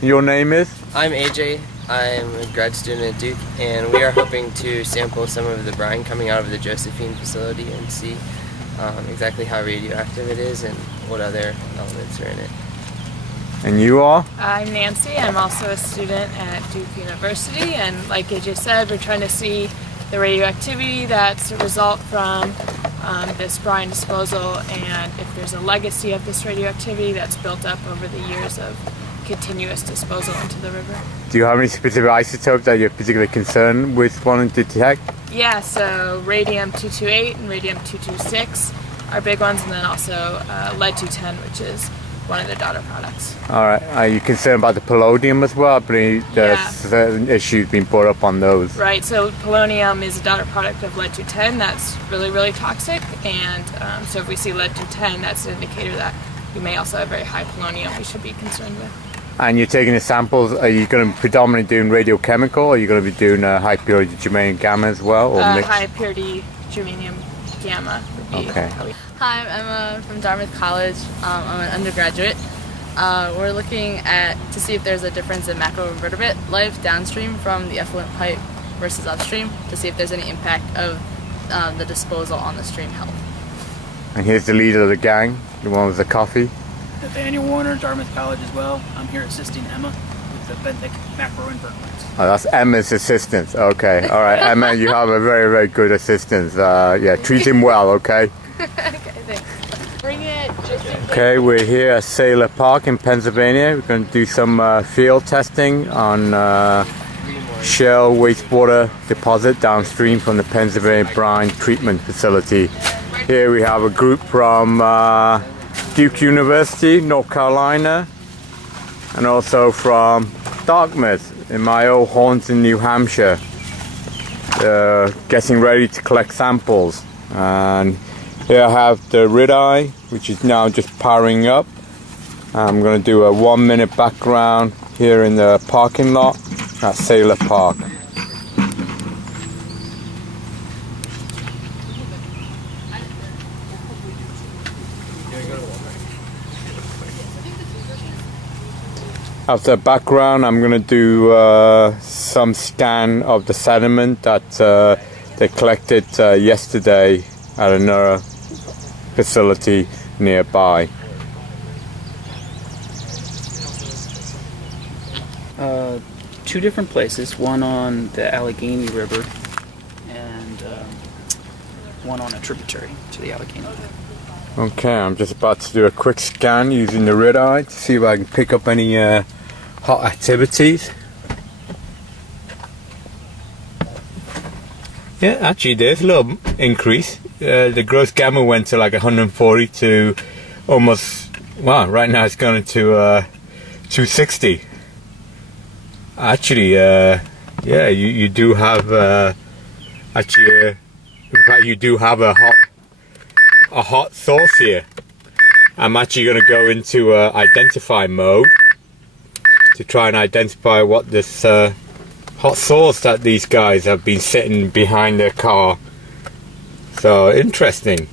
Your name is? I'm AJ. I'm a grad student at Duke, and we are hoping to sample some of the brine coming out of the Josephine facility and see exactly how radioactive it is and what other elements are in it. And you are? I'm Nancy. I'm also a student at Duke University, and like AJ said, we're trying to see the radioactivity that's a result from this brine disposal, and if there's a legacy of this radioactivity that's built up over the years of continuous disposal into the river. Do you have any specific isotopes that you're particularly concerned with wanting to detect? Yeah, so radium-228 and radium-226 are big ones, and then also lead-210, which is one of the daughter products. All right. Are you concerned about the polonium as well? I believe there's certain issues being brought up on those. Right, so polonium is a daughter product of lead-210 that's really, really toxic, and so if we see lead-210, that's an indicator that we may also have very high polonium we should be concerned with. And you're taking the samples, are you going to be predominantly doing radiochemical, or are you going to be doing high purity germanium gamma as well? Or high purity germanium gamma would be. Okay. Hi, I'm Emma from Dartmouth College. I'm an undergraduate. We're looking to see if there's a difference in macroinvertebrate life downstream from the effluent pipe versus upstream, to see if there's any impact of the disposal on the stream health. And here's the leader of the gang, the one with the coffee. Nathaniel Warner, Dartmouth College as well. I'm here assisting Emma with the benthic macroinvertebrates. Oh, that's Emma's assistant. Okay, all right. Emma, you have a very, very good assistant. Yeah, treat him well, okay? Okay, thanks. Bring it. Okay, we're here at Sailor Park in Pennsylvania. We're going to do some field testing on Shale wastewater deposit downstream from the Pennsylvania Brine Treatment Facility. Here we have a group from Duke University, North Carolina, and also from Dartmouth in my old haunts in New Hampshire, getting ready to collect samples. And here I have the red-eye, which is now just powering up. I'm going to do a 1-minute background here in the parking lot at Sailor Park. After background, I'm going to do some scan of the sediment that they collected yesterday at another facility nearby. Two different places, one on the Allegheny River and one on a tributary to the Allegheny River. Okay, I'm just about to do a quick scan using the red eye to see if I can pick up any hot activities. Yeah, actually there's a little increase. The gross gamma went to like 140 to almost, well, right now it's going to 260. Actually, yeah, you do have, actually, in fact you do have a hot source here. I'm actually going to go into identify mode to try and identify what this hot source that these guys have been sitting behind their car. So interesting.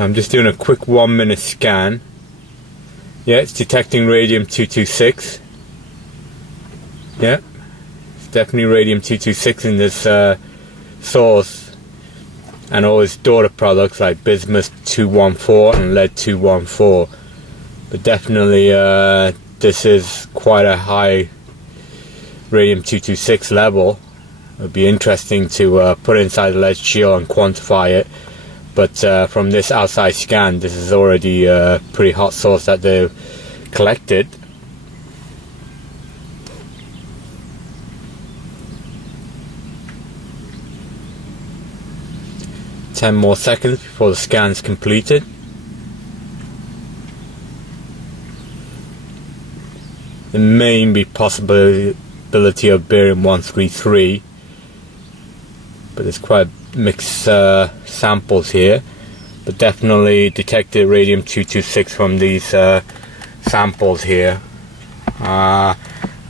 I'm just doing a quick 1-minute scan. Yeah, it's detecting radium-226. Yeah, it's definitely radium-226 in this source, and all its daughter products like bismuth-214 and lead-214. But definitely this is quite a high radium-226 level. It would be interesting to put it inside the lead shield and quantify it. But from this outside scan, this is already a pretty hot source that they've collected. Ten more seconds before the scan's completed. There may be possibility of barium-133, but there's quite mixed samples here, but definitely detected radium-226 from these samples here.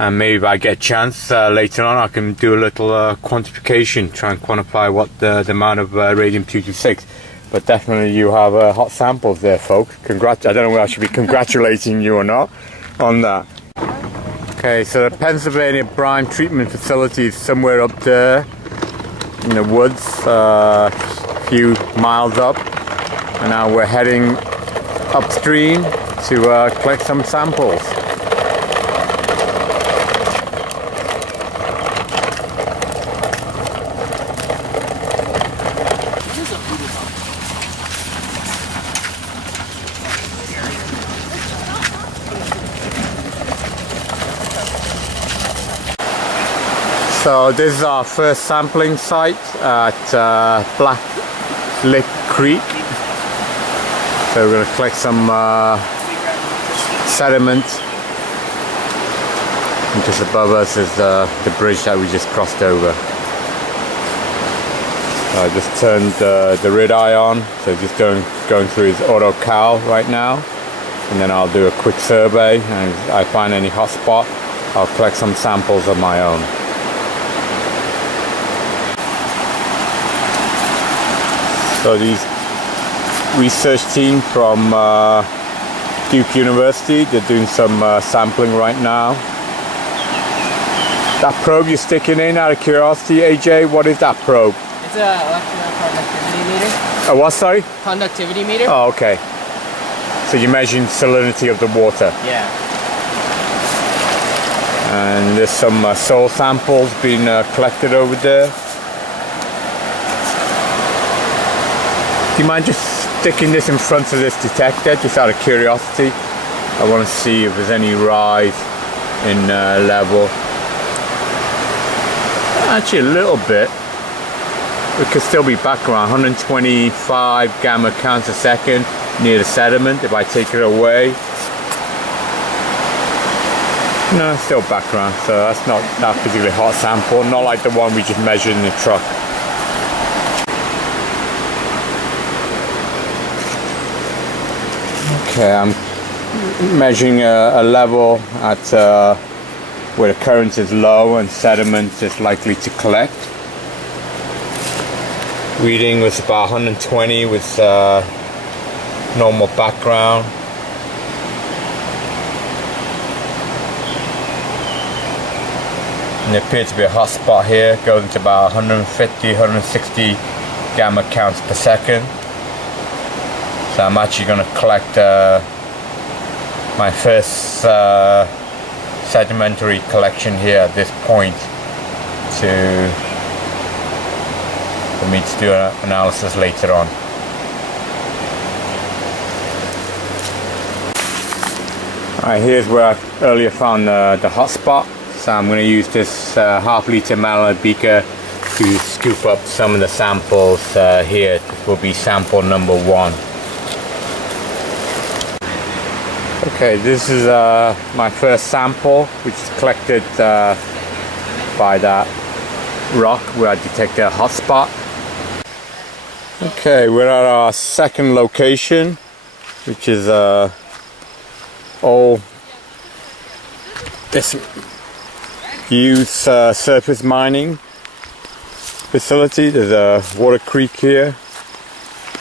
And maybe if I get a chance later on, I can do a little quantification, try and quantify what the amount of radium-226. But definitely you have hot samples there, folks. Congrats! I don't know whether I should be congratulating you or not on that. Okay, so the Pennsylvania brine treatment facility is somewhere up there in the woods, a few miles up, and now we're heading upstream to collect some samples. So this is our first sampling site at Black Lick Creek. So we're going to collect some sediment. And just above us is the bridge that we just crossed over. I just turned the red eye on, so just going through his auto cal right now. And then I'll do a quick survey, and if I find any hot spot, I'll collect some samples of my own. So these research team from Duke University, they're doing some sampling right now. That probe you're sticking in, out of curiosity, AJ, what is that probe? It's a conductivity meter. A what, sorry? Conductivity meter. Oh, okay. So you're measuring salinity of the water. Yeah. And there's some soil samples being collected over there. Do you mind just sticking this in front of this detector, just out of curiosity? I want to see if there's any rise in level. Actually, a little bit. It could still be back around 125 gamma counts a second near the sediment. If I take it away, no, it's still background. So that's not that particularly hot sample. Not like the one we just measured in the truck. Okay, I'm measuring a level at where the current is low and sediment is likely to collect. Reading was about 120 with normal background. And there appears to be a hot spot here, goes into about 150, 160 gamma counts per second. So I'm actually going to collect my first sedimentary collection here at this point for me to do an analysis later on. Alright, here's where I earlier found the hot spot. So I'm going to use this half-liter Mallet beaker to scoop up some of the samples here. This will be sample number 1. Okay, this is my first sample, which is collected by that rock where I detected a hot spot. Okay, we're at our second location, which is all this used surface mining facility. There's a water creek here,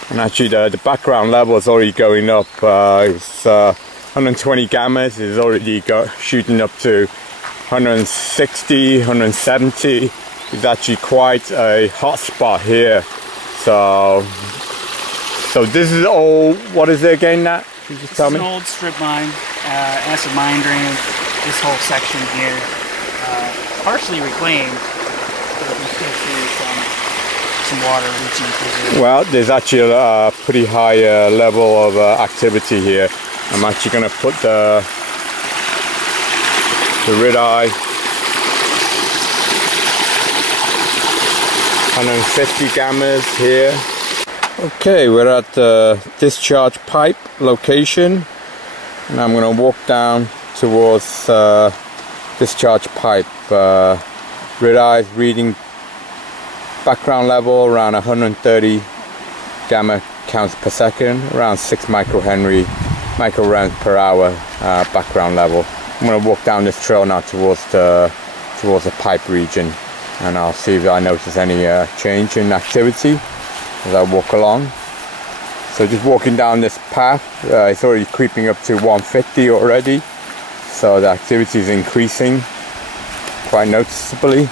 and actually the background level is already going up. It was 120 gammas, is already shooting up to 160, 170. It's actually quite a hot spot here. So this is all, what is it again, Nat? Can you just tell me? It's an old strip mine, acid mine drainage, this whole section here. Partially reclaimed, but you still see some water reaching through here. Well, there's actually a pretty high level of activity here. I'm actually going to put the red eye 150 gammas here. Okay, we're at the discharge pipe location, and I'm going to walk down towards discharge pipe. Red eye reading background level around 130 gamma counts per second, around 6 micrograms per hour background level. I'm going to walk down this trail now towards the pipe region, and I'll see if I notice any change in activity as I walk along. So just walking down this path, it's already creeping up to 150 already. So the activity is increasing quite noticeably.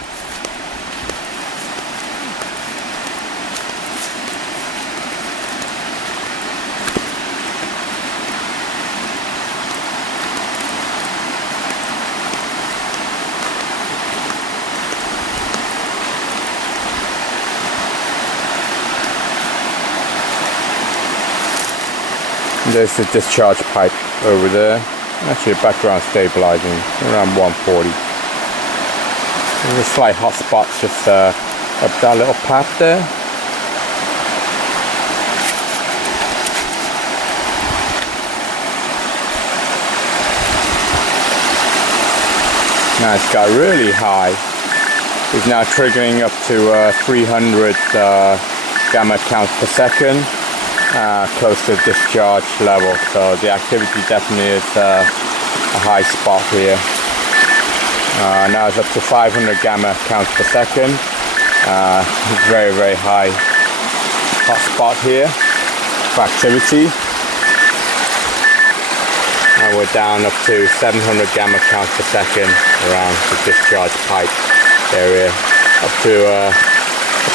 There's the discharge pipe over there. Actually a background stabilizing around 140. There's a slight hot spot just up that little path there. Now it's got really high. It's now triggering up to 300 gamma counts per second. Close to discharge level, so the activity definitely is a high spot here. Now it's up to 500 gamma counts per second. Very, very high hot spot here for activity. And we're down up to 700 gamma counts per second around the discharge pipe area, up to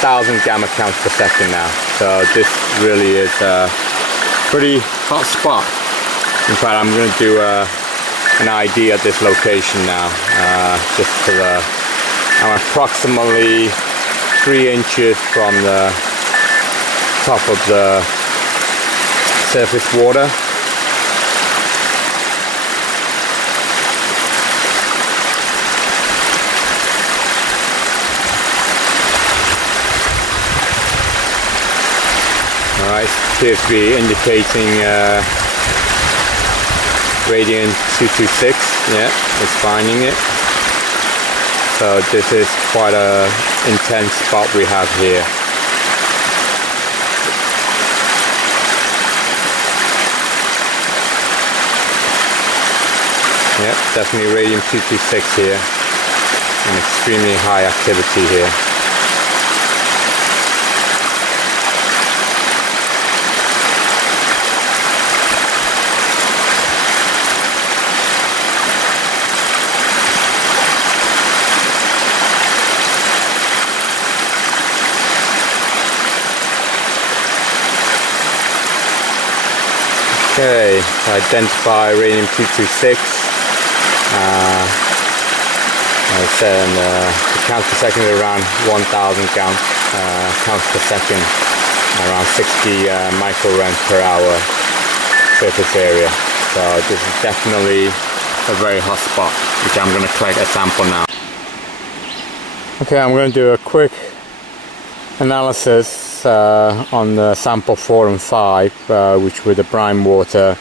1,000 gamma counts per second now. So this really is a pretty hot spot. In fact, I'm going to do an ID at this location now. Just for I'm approximately 3 inches from the top of the surface water. Alright, appears to be indicating radiant 226. Yeah, it's finding it. So this is quite a intense spot we have here. Yeah, definitely radium 226 here. An extremely high activity here. Okay, identify radium 226. As I said, the counts per second is around 1,000 counts per second, around 60 micrograms per hour surface area. So this is definitely a very hot spot, which I'm going to collect a sample now. Okay, I'm going to do a quick analysis on the sample 4 and 5, which were the brine water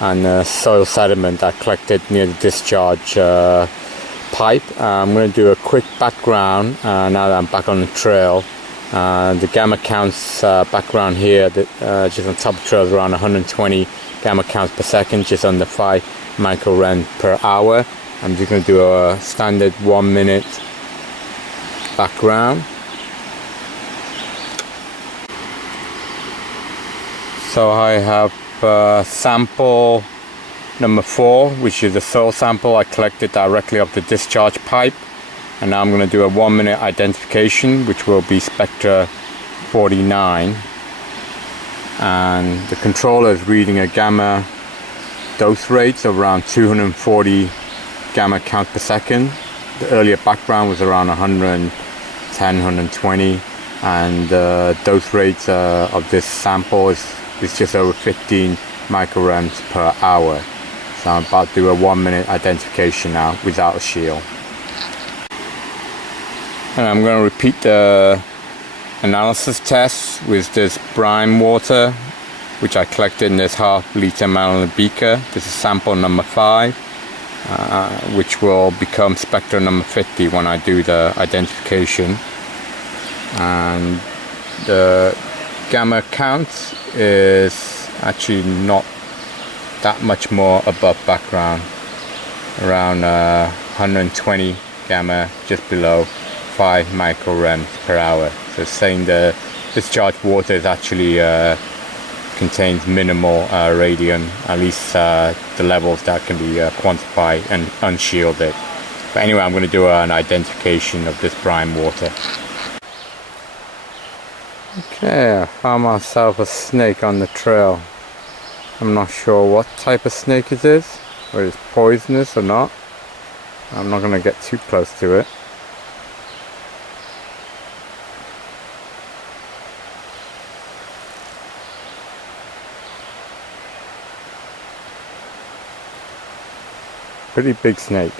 and the soil sediment I collected near the discharge pipe. I'm going to do a quick background now that I'm back on the trail. The gamma counts background here, just on top of the trail, is around 120 gamma counts per second, just under 5 micrograms per hour. I'm just going to do a standard 1 minute background. So I have sample number 4, which is the soil sample I collected directly off the discharge pipe. And now I'm going to do a 1 minute identification, which will be spectra 49. And the controller is reading a gamma dose rate of around 240 gamma count per second. The earlier background was around 110, 120. And the dose rate of this sample is just over 15 micrograms per hour. So I'm about to do a 1 minute identification now without a shield. And I'm going to repeat the analysis test with this brine water, which I collected in this half-liter ml beaker. This is sample number 5, which will become spectra number 50 when I do the identification. And the gamma count is actually not that much more above background, around 120 gamma, just below 5 micrograms per hour. So it's saying the discharge water is actually contains minimal radium, at least the levels that can be quantified and unshielded. But anyway, I'm going to do an identification of this brine water. Okay, I found myself a snake on the trail. I'm not sure what type of snake it is, whether it's poisonous or not. I'm not going to get too close to it. Pretty big snake.